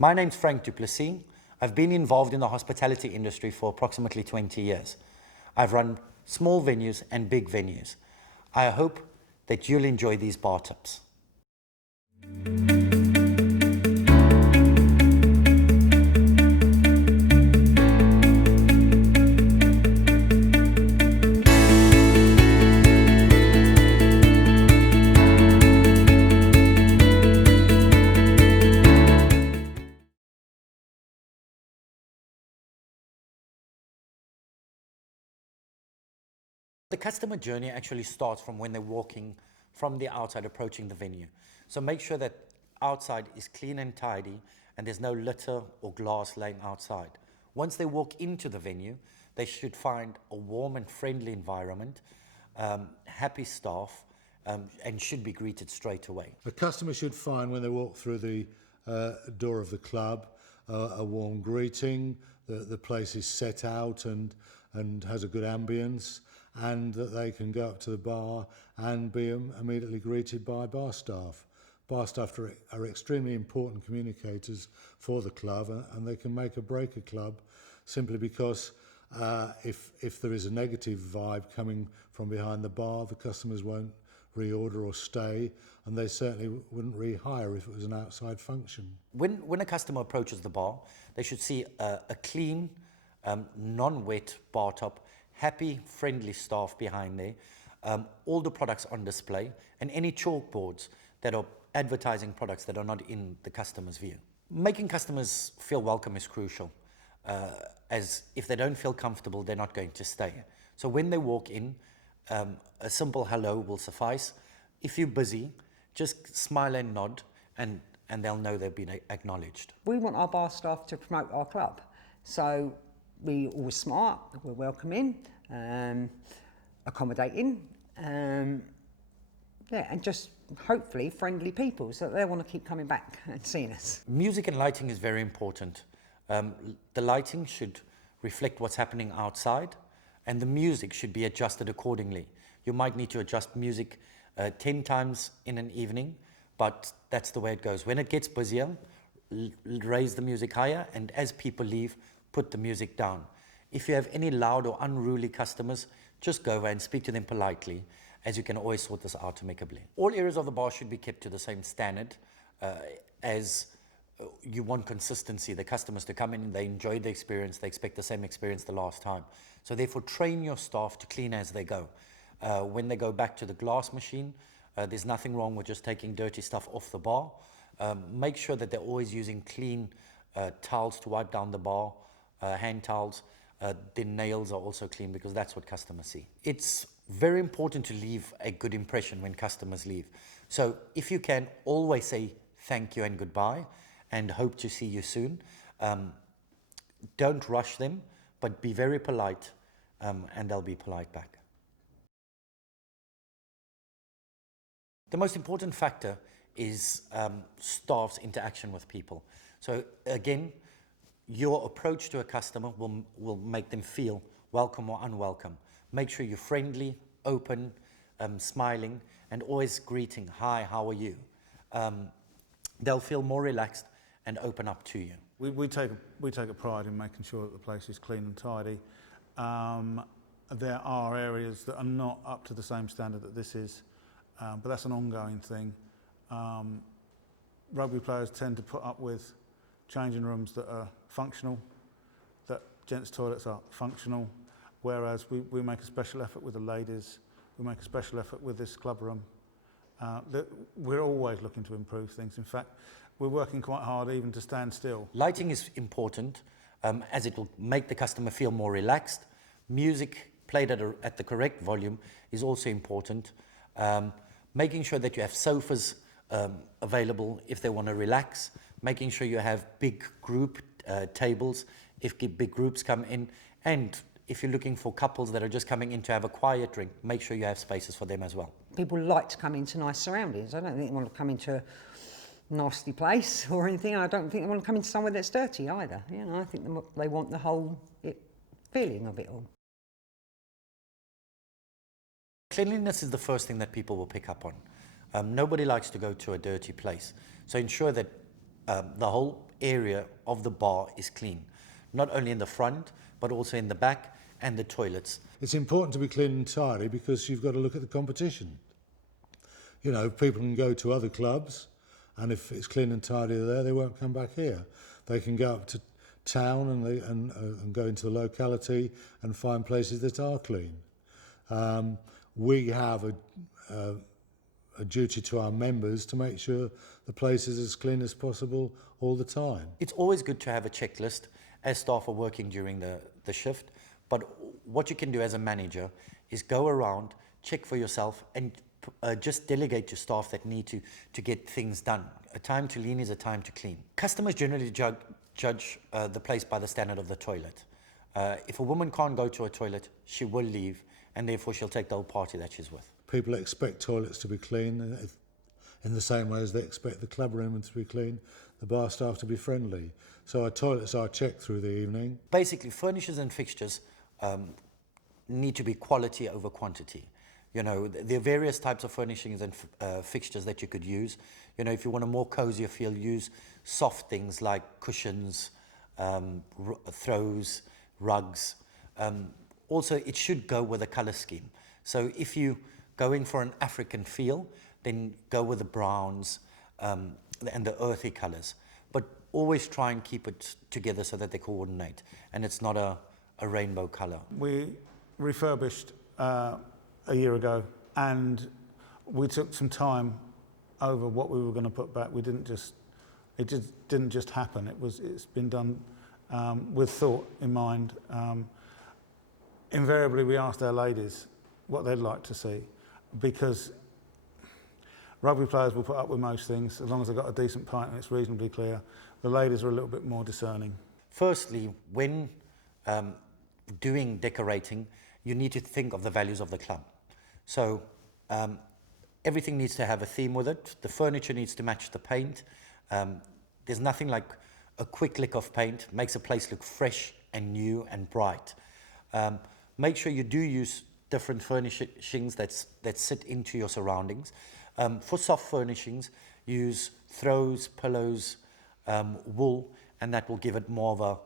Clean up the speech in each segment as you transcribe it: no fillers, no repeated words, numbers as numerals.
My name's Frank Duplessis. I've been involved in the hospitality industry for approximately 20 years. I've run small venues and big venues. I hope that you'll enjoy these bar tips. The customer journey actually starts from when they're walking from the outside, approaching the venue. So make sure that outside is clean and tidy and there's no litter or glass laying outside. Once they walk into the venue, they should find a warm and friendly environment, happy staff, and should be greeted straight away. A customer should find when they walk through the door of the club a warm greeting, the place is set out and has a good ambience, and that they can go up to the bar and be immediately greeted by bar staff. Bar staff are extremely important communicators for the club, and they can make or break a club simply because if there is a negative vibe coming from behind the bar, the customers won't reorder or stay, and they certainly wouldn't rehire if it was an outside function. When a customer approaches the bar, they should see a clean, non-wet bar top, happy, friendly staff behind there, all the products on display, and any chalkboards that are advertising products that are not in the customer's view. Making customers feel welcome is crucial, as if they don't feel comfortable, they're not going to stay. So when they walk in, a simple hello will suffice. If you're busy, just smile and nod, and they'll know they've been acknowledged. We want our bar staff to promote our club, so we're always smart, we're welcoming, accommodating, and just hopefully friendly people, so that they want to keep coming back and seeing us. Music and lighting is very important. The lighting should reflect what's happening outside, and the music should be adjusted accordingly. You might need to adjust music 10 times in an evening, but that's the way it goes. When it gets busier, raise the music higher, and as people leave, put the music down. If you have any loud or unruly customers, just go over and speak to them politely, as you can always sort this out amicably. All areas of the bar should be kept to the same standard, as you want consistency. The customers to come in, they enjoy the experience, they expect the same experience the last time. So therefore, train your staff to clean as they go. When they go back to the glass machine, there's nothing wrong with just taking dirty stuff off the bar. Make sure that they're always using clean towels to wipe down the bar, hand towels. Their nails are also clean, because that's what customers see. It's very important to leave a good impression when customers leave. So if you can, always say thank you and goodbye, and hope to see you soon. Don't rush them, but be very polite, and they'll be polite back. The most important factor is staff's interaction with people. So again, your approach to a customer will make them feel welcome or unwelcome. Make sure you're friendly, open, smiling, and always greeting, hi, how are you? They'll feel more relaxed and open up to you. We take a pride in making sure that the place is clean and tidy. There are areas that are not up to the same standard that this is, but that's an ongoing thing. Rugby players tend to put up with changing rooms that are functional, that gents' toilets are functional, whereas we make a special effort with the ladies, we make a special effort with this club room. We're always looking to improve things. In fact, we're working quite hard even to stand still. Lighting is important, as it will make the customer feel more relaxed. Music played at the correct volume is also important. Making sure that you have sofas available if they want to relax. Making sure you have big group tables if big groups come in. And if you're looking for couples that are just coming in to have a quiet drink, make sure you have spaces for them as well. People like to come into nice surroundings. I don't think they want to come into a nasty place or anything. I don't think they want to come into somewhere that's dirty either. You know, I think they want the whole feeling of it all. Cleanliness is the first thing that people will pick up on. Nobody likes to go to a dirty place. So ensure that the whole area of the bar is clean, not only in the front, but also in the back and the toilets. It's important to be clean and tidy because you've got to look at the competition. You know, people can go to other clubs, and if it's clean and tidy there, they won't come back here. They can go up to town and go into the locality and find places that are clean. We have a duty to our members to make sure the place is as clean as possible all the time. It's always good to have a checklist as staff are working during the shift, but what you can do as a manager is go around, check for yourself, and just delegate to staff that need to get things done. A time to lean is a time to clean. Customers generally judge the place by the standard of the toilet. If a woman can't go to a toilet, she will leave, and therefore she'll take the whole party that she's with. People expect toilets to be clean in the same way as they expect the club room to be clean, the bar staff to be friendly. So our toilets are checked through the evening. Basically, furnitures and fixtures need to be quality over quantity. You know, there are various types of furnishings and fixtures that you could use. You know, if you want a more cozier feel, use soft things like cushions, throws, rugs. Also, it should go with a color scheme. So if you going for an African feel, then go with the browns and the earthy colors. But always try and keep it together so that they coordinate, and it's not a rainbow color. We refurbished a year ago, and we took some time over what we were going to put back. It just didn't just happen. It's been done with thought in mind. Invariably, we asked our ladies what they'd like to see, because rugby players will put up with most things as long as they've got a decent pint and it's reasonably clear. The ladies are a little bit more discerning. Firstly, when doing decorating, you need to think of the values of the club. So everything needs to have a theme with it. The furniture needs to match the paint. There's nothing like a quick lick of paint, makes a place look fresh and new and bright. Make sure you do use different furnishings that sit into your surroundings. For soft furnishings, use throws, pillows, wool, and that will give it more of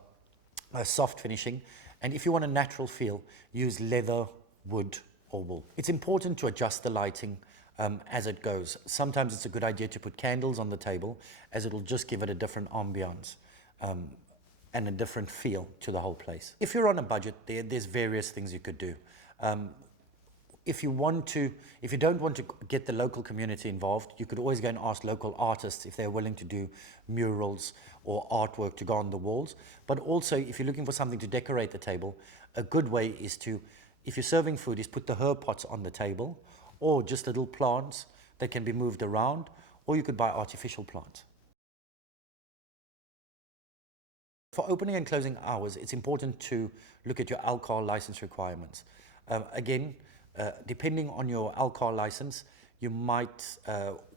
a soft finishing. And if you want a natural feel, use leather, wood, or wool. It's important to adjust the lighting as it goes. Sometimes it's a good idea to put candles on the table, as it'll just give it a different ambiance and a different feel to the whole place. If you're on a budget, there's various things you could do. If you don't want to get the local community involved, you could always go and ask local artists if they're willing to do murals or artwork to go on the walls. But also, if you're looking for something to decorate the table, a good way is to, if you're serving food, is put the herb pots on the table, or just little plants that can be moved around, or you could buy artificial plants. For opening and closing hours, it's important to look at your alcohol license requirements. Again, depending on your alcohol license, you might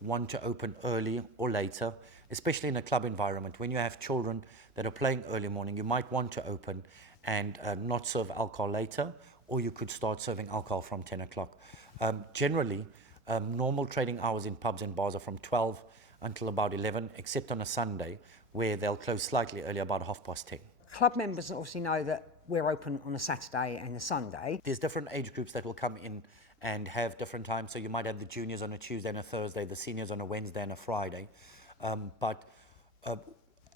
want to open early or later, especially in a club environment. When you have children that are playing early morning, you might want to open and not serve alcohol later, or you could start serving alcohol from 10 o'clock. Generally, normal trading hours in pubs and bars are from 12 until about 11, except on a Sunday, where they'll close slightly earlier, about 10:30. Club members obviously know that we're open on a Saturday and a Sunday. There's different age groups that will come in and have different times. So you might have the juniors on a Tuesday and a Thursday, the seniors on a Wednesday and a Friday. But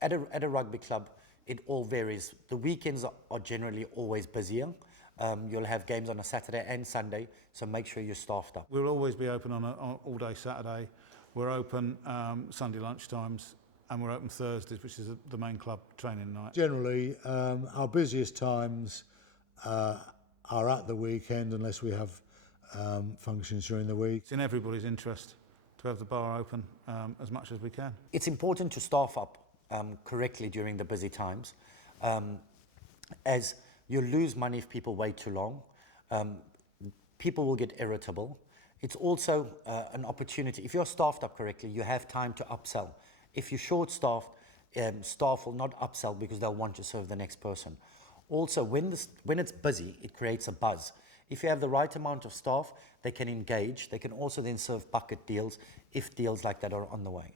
at a rugby club, it all varies. The weekends are generally always busier. You'll have games on a Saturday and Sunday, so make sure you're staffed up. We'll always be open on all day Saturday. We're open Sunday lunchtimes, and we're open Thursdays, which is the main club training night. Generally, our busiest times are at the weekend, unless we have functions during the week. It's in everybody's interest to have the bar open as much as we can. It's important to staff up correctly during the busy times, as you'll lose money if people wait too long. People will get irritable. It's also an opportunity. If you're staffed up correctly, you have time to upsell. If you're short-staffed, staff will not upsell because they'll want to serve the next person. Also, when it's busy, it creates a buzz. If you have the right amount of staff, they can engage. They can also then serve bucket deals if deals like that are on the way.